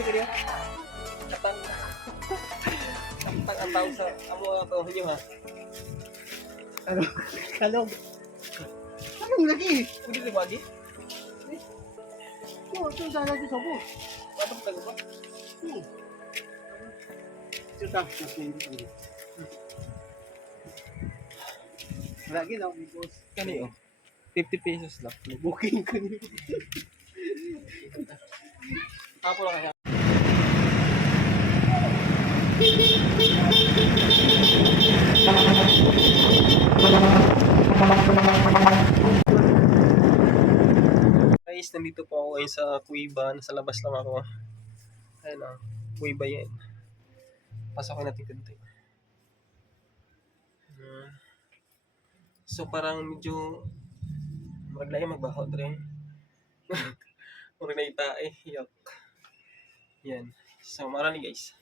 si Kuya. Katang. Katang ang tawag sa amo ako inyo ha. Ano? Kalog. Anong lagi? Pwede lumagi? Oo, ito sana dito sa bus. Ano ba tago ba? Ito tapos na siya dito. Lagi na, boss. Kani oh. 50 pesos lang. Booking ko niyo. Apo lang kaya. Guys, nandito po ako ngayon sa Cuiba. Nasa labas lang ako. Ayun ah, Cuiba yan. Pasokin natin kunti. So parang medyo maglaya magbaho rin. Murag na itae. Yuck. Yan. So marami guys.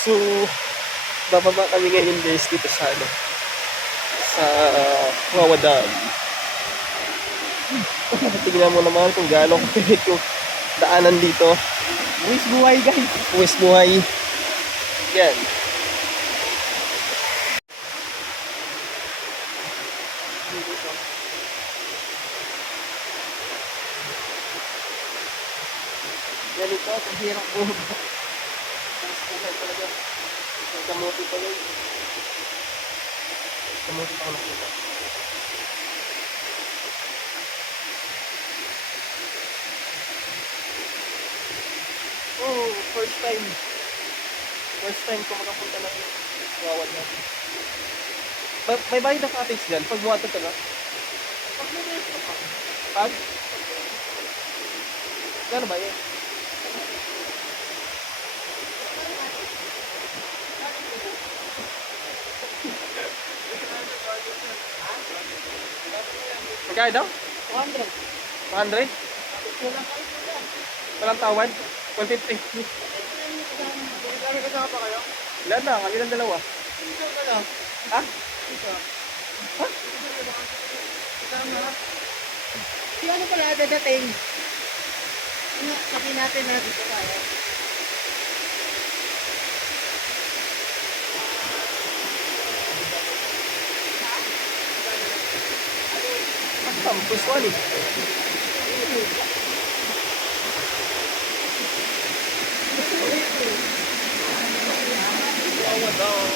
So, bababa kami ngayon guys dito sa ano, sa Wawa Dam. Tingnan mo naman kung gaano kapilit yung daanan dito. Buwis buhay guys. Buwis buhay. Yan. Ganito, ang hirap buhay. Buhay talaga. Ang kamuti pa yun. Kamuti pa ako nakita. Oh, first time. First time ko makapunta ng Wawa Dam. May bayad na cottage dyan. Pag buwata ka na. Pag? Gano'n ba yun? Magkaya daw? 200. 100? Walang tawad? 150. Kami kasama pa kayo? Ilan na? Kami lang dalawa. Ito ka lang. Ha? Ito. Ha? Kasama. Si ano pala dadating? Ano, sabi natin na dito tayo. Basta, pusuan eh. Wawa Dam.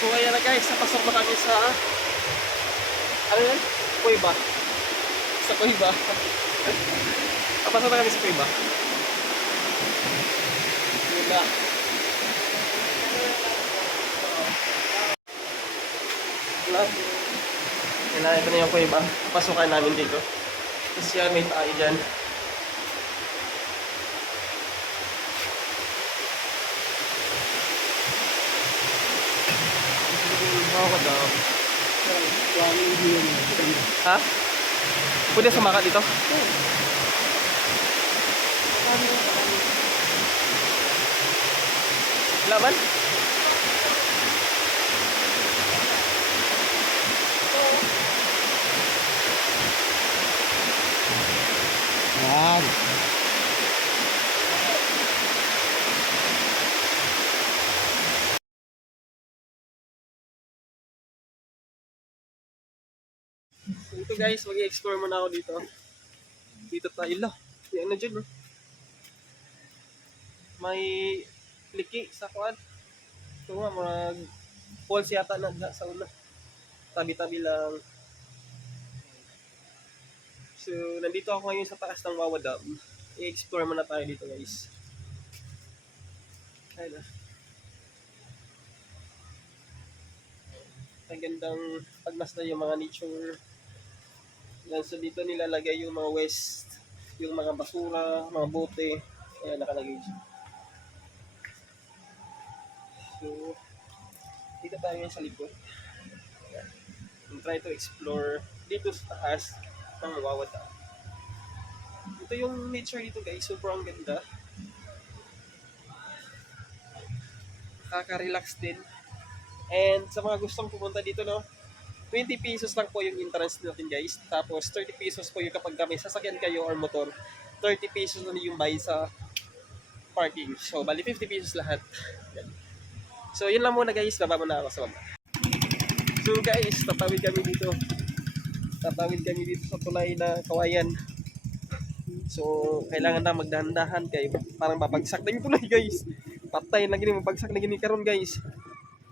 So ayan na guys, napasok na kami sa ano yan? Cuiba. Sa Cuiba. Napasok na kami sa Cuiba. Yun na. Wala. Yun na, ito na yung Cuiba. Pasukan namin dito. Tapos yan, may tayo dyan. Wawa Dam. Ha? Pwede sumakat dito? Laban? dito guys, mag-i-explore muna ako dito. Dito tayo lang. May ano dyan, no? May liki sa kuan. Ito nga, mga falls yata na sa una. Tabi-tabi lang. So, nandito ako ngayon sa taas ng Wawa Dam. I-explore muna tayo dito guys. Ayun na. Ang gandang pagmasdan yung mga nature. Yan, so dito nilalagay yung mga waste, yung mga basura, mga bote. Ayan, nakalagay siya. So, dito tayo ngayon sa likod. Ayan. And try to explore dito sa taas ng Wawa Dam. Ito yung nature dito guys, sobrang ganda. Nakaka-relax din. And sa mga gustong pumunta dito, no, 20 pesos lang po yung entrance natin guys. Tapos 30 pesos po yung kapag may sasakyan kayo or motor. 30 pesos na yung bayad sa parking. So, bali 50 pesos lahat. Yan. So, yun lang muna guys. Baba muna ako sa baba. So guys, tatawid kami dito. Tatawid kami dito sa tulay na kawayan. So, kailangan na magdahan-dahan kayo. Parang babagsak na yung tulay guys. Patay na gini, mabagsak na gini karon guys.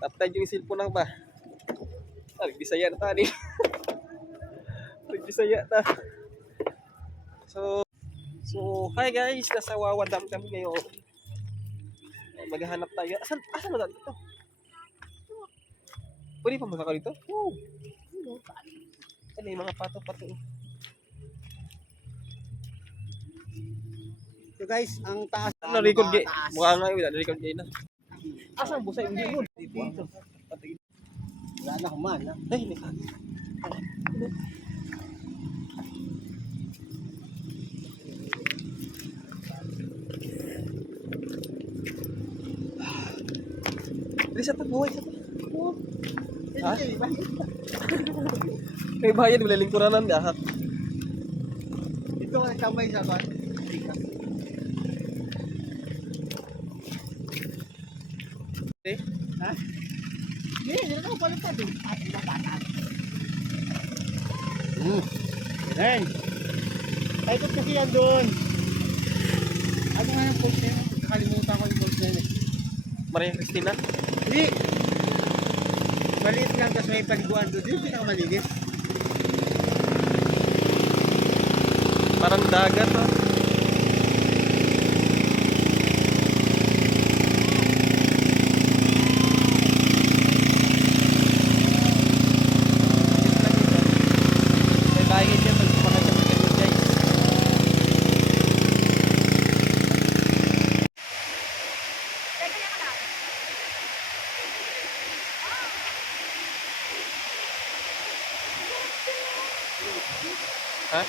Patay yung cellphone na ba? Bisaya na tani. Bisaya na. So hi guys, nasa Wawa Dam kami ngayon. Maghahanap tayo. Asan na dito? Pwede pa makaka dito? Oo. Ano yung mga pato-pato. So guys, ang taas. Na-record gay. Mukha nga yun, na-record gay na. Asan busay? Hindi yun. Dito. Wala na kuman. Ay, hindi ka. Dili sa tabuhay sa tabuhay. Ha? May bayad, wala lingkuranan dahak. Ito ang kamay sa kan. Eh? Ha? Hindi na ako palitan eh. Then, ay ito kasi yan doon. Ano nga yung post na yun? Nakalimutan ko yung post na yun eh. Maria Cristina? Hindi. Maliit lang kasi may paliguan doon. Yung pinakamalinis. Parang dagat oh. May bayad yan pag sumakay sa ganyan guys. Ha?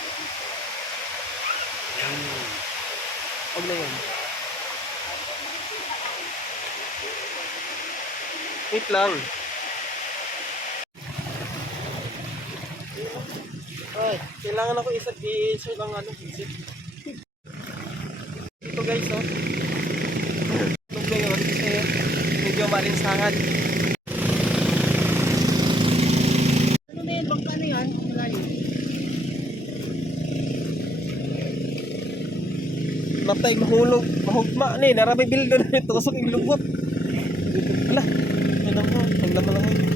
Huwag na yun. Wait lang. Ay, kailangan ako i-insert ang ano, visit. Ito guys, no? Huwag na yun kasi medyo malinsangan. Ano na yun? Bangka na yan? Malayo. Matay, mahulog, mahugma ni, narami bildo na ito, tusok yung lubot. Ala, yan ang mo, paglaman lang mo.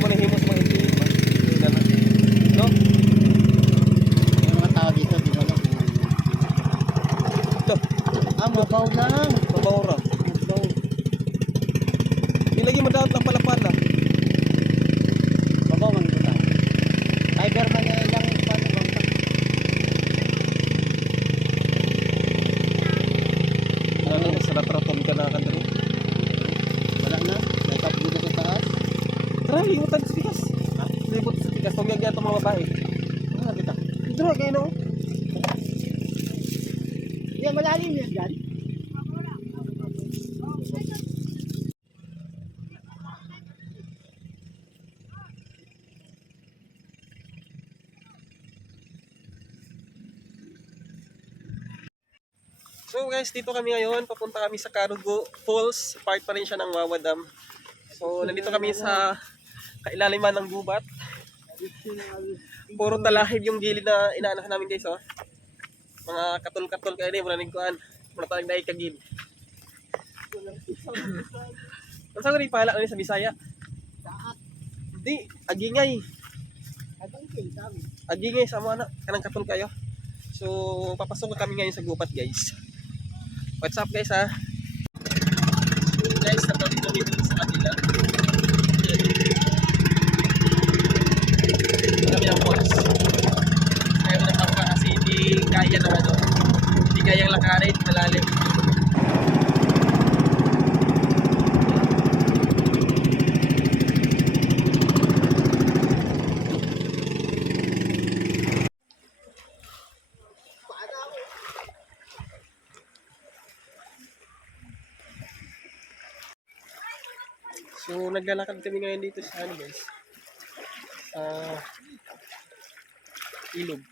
Manahimos mga ito yun ba? Yun na na. No? Yung mga tao dito, di ba lang? Ito, Mabaw lang. mabawra. Mabaw. Ilagay mo daw lang palapan na. Mabaw man ito tayo. Fiberman na lang paano bangka. Ano, sa ratraton ka na kandali. Wala na. Natapos dito sa taas. Tara, limutan sa tigas. Ha? Limutan sa tigas, huwag yan itong mga babae. Ano kita? Ito na, kayo no? Yan, malalim yan dyan. So guys, dito kami ngayon, papunta kami sa Carugo Falls, part pa rin siya ng Wawa Dam. So nandito kami sa kailaliman ng gubat. Puro talahib yung gilid na inaanahan namin guys, oh. Mga katol-katol kayo rin, wala nang kuhan. Wala talang naik kagid. Ang sa rin pala sa Bisaya? Di, agingay. Agingay sa mga anak, kanang katol kayo. So, papasok na kami ngayon sa gupat guys. What's up guys ha? Guys, natawid kami dito sa kanila. Kami ang boss. Kaya mo ng pangka kasi hindi kaya ng ano. Hindi kayang lakarin, malalim. So, naglalakad kami ngayon dito sa ano guys. Sa ilog.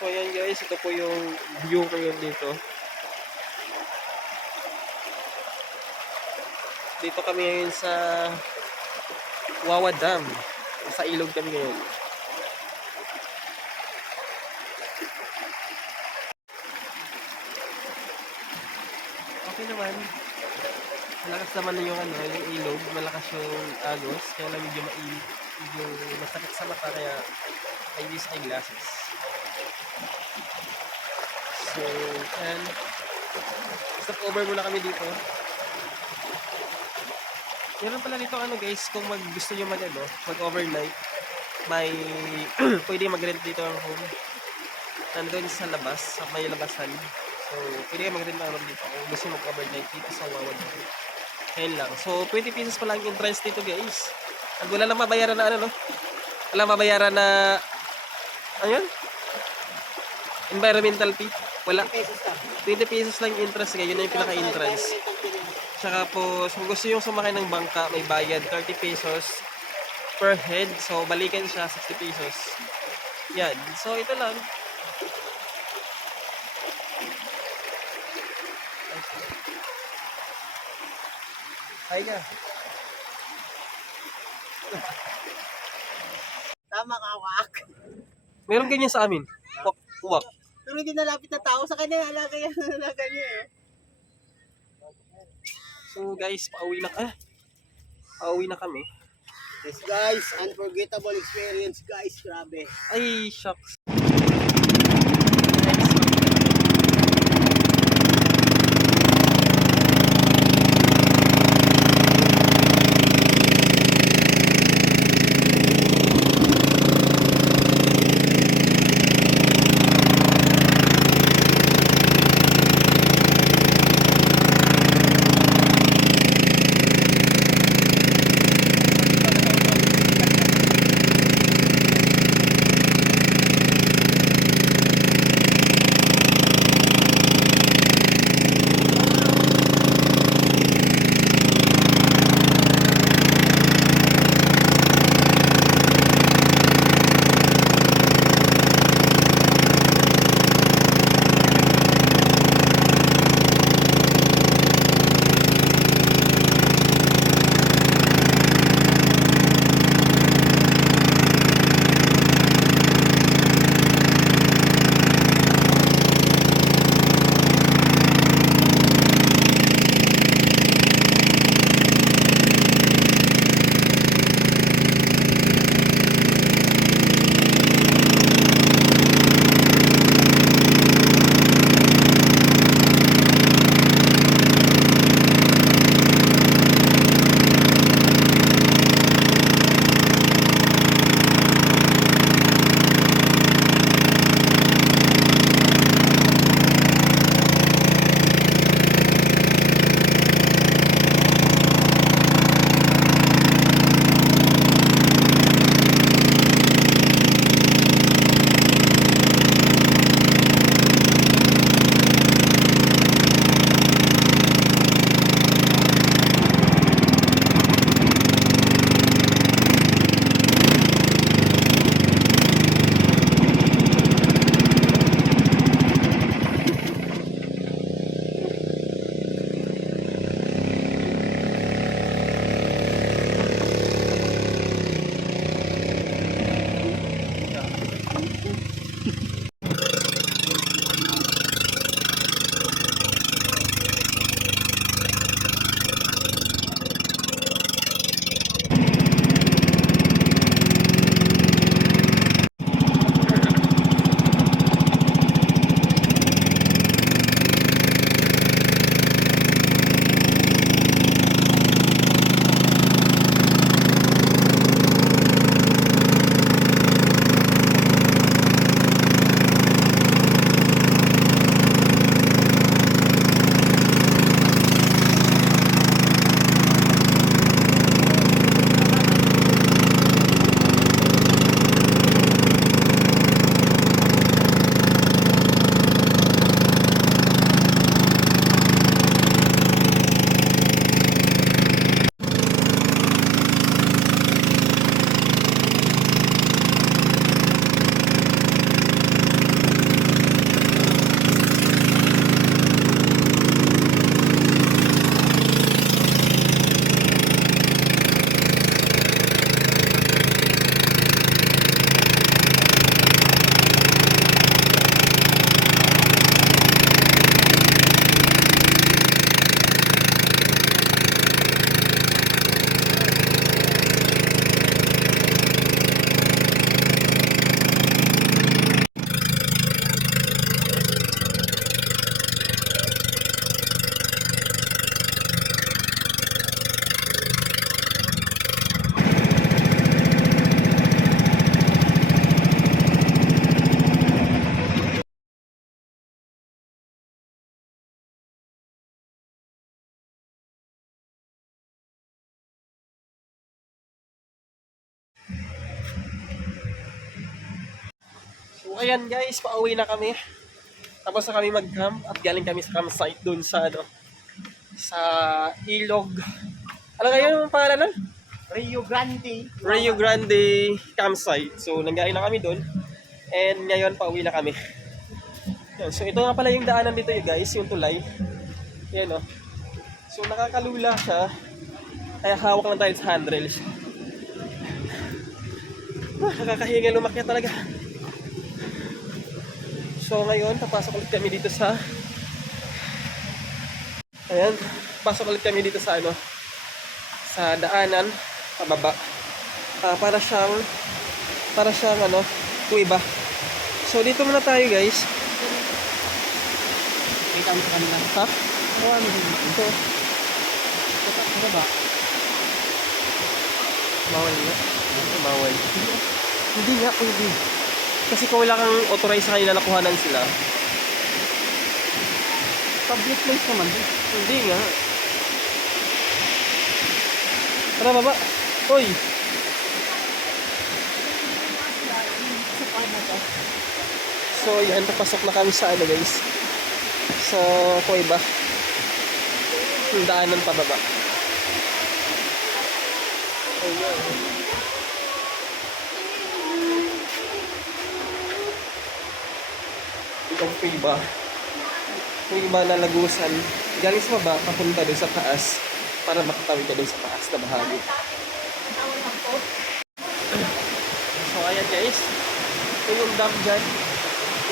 So ayan guys, ito po yung view ngayon dito. Dito kami ngayon sa Wawa Dam. Sa ilog kami ngayon. Okay naman. Malakas naman na yung ano, yung ilog, malakas yung agos, kaya lang medyo medyo masakit sa mata kaya I use eyeglasses. So, and stop over muna kami dito. Meron pala dito ano guys, kung gusto nyo mag-overnight, may pwede mag-rent dito ang home. Nandun sa labas, sa may labasan. So, pwede kayo mag-rent ng room dito kung gusto nyo mag-overnight dito sa Wawa Dam. Ayun lang. So, 20 pesos pa lang yung entrance dito guys. At wala lang mabayaran na ano, no? Wala mabayaran na ayun, environmental fee. Wala. 20 pesos lang yung entrance guys. Yun na yung pinaka-entrance. Tsaka po, kung gusto yung sumakay ng bangka, may bayad 30 pesos per head. So, balikan siya 60 pesos. Yan. So, ito lang. Hi ka. Tama ka, wak. Meron ganyan sa amin. Uwak. Pero hindi nalapit na tao sa kanya. Alaga yan. Alaga niya eh. So guys, pauwi na kami. Yes guys, unforgettable experience guys. Grabe. Ay, shucks. So ayan guys, pauwi na kami. Tapos na kami mag-camp at galing kami sa campsite dun sa ano, sa Ilog. Ano ngayon yung pangalan nun? Rio Grande. Rio Grande campsite. So nanggaling na kami dun. And ngayon pauwi na kami. Yan. So ito nga pala yung daanan dito guys, yung tulay. Yan o. So nakakalula siya. Kaya hawak lang tayo sa handrails. Nakakahinga lumakyat talaga. So ngayon, papasok ulit kami dito sa ayan, pasok ulit kami dito sa ano, sa daanan pababa. Para siyang ano, kuiba. So dito muna tayo guys. Kita mo sa kanila. Ha? Ano dito? Ano ba? Bawal nga. Bawal. Hindi nga pwede. Kasi kung wala kang authorize sa kanila, nakuhanan sila. Public place naman. Hindi nga. Tara baba. Hoy. So yan, napasok na kami sa ano guys. Sa kuweba. Yung daanan pababa. Ayan. Itong kuweba. Kuweba na lagusan. Galing sa baba, papunta doon sa taas. Para makatawid ka doon sa taas na bahagi. So ayan guys. Ito yung dam dyan.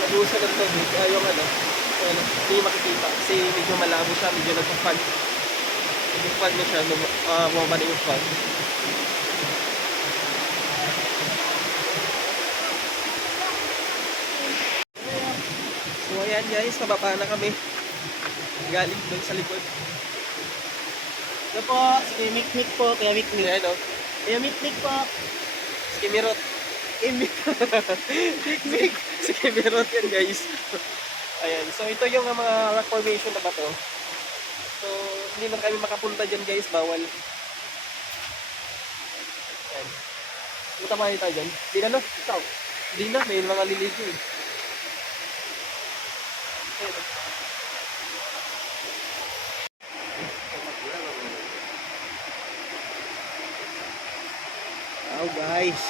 Lagusan ng tubig. Kaya yung ano, ayan, hindi makikita. Kasi medyo malabo siya, medyo nagpa-fog. Nagpa-fog na siya, bumaba na yung fog. So ayan guys, pababa na kami. Galing doon sa likod. Ito po, si Mikmik po. Kaya Mikmik. Ayan o. Kaya Mikmik po. Skimirot. Mikmik. Skimirot yan guys. Ayan. So ito yung mga rock formation na bato. So hindi na kami makapunta dyan guys. Bawal. Ayan. Punta pa tayo dyan. Di na no? Ikaw. Di na. May mga liligo eh. Ayan. Wow guys.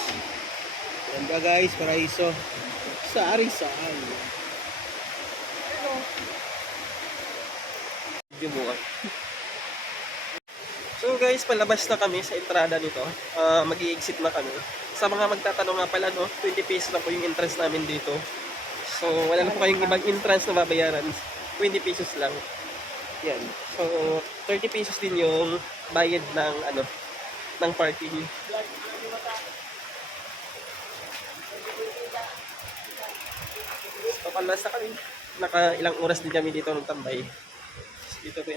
Ganda guys, paraiso. Sa Arizal. Video mo ah. So guys, palabas na kami sa entrada nito. Mag-i-exit na kami. Sa mga magtatanong nga pala, no, 20 pesos lang po yung entrance namin dito. So wala na po kayong ibang entrance na babayaran. 20 pesos lang. Yan. So 30 pesos din yung bayad ng ano, ng parking. So palabas na kami. Naka ilang oras din kami dito nagtambay. So, dito po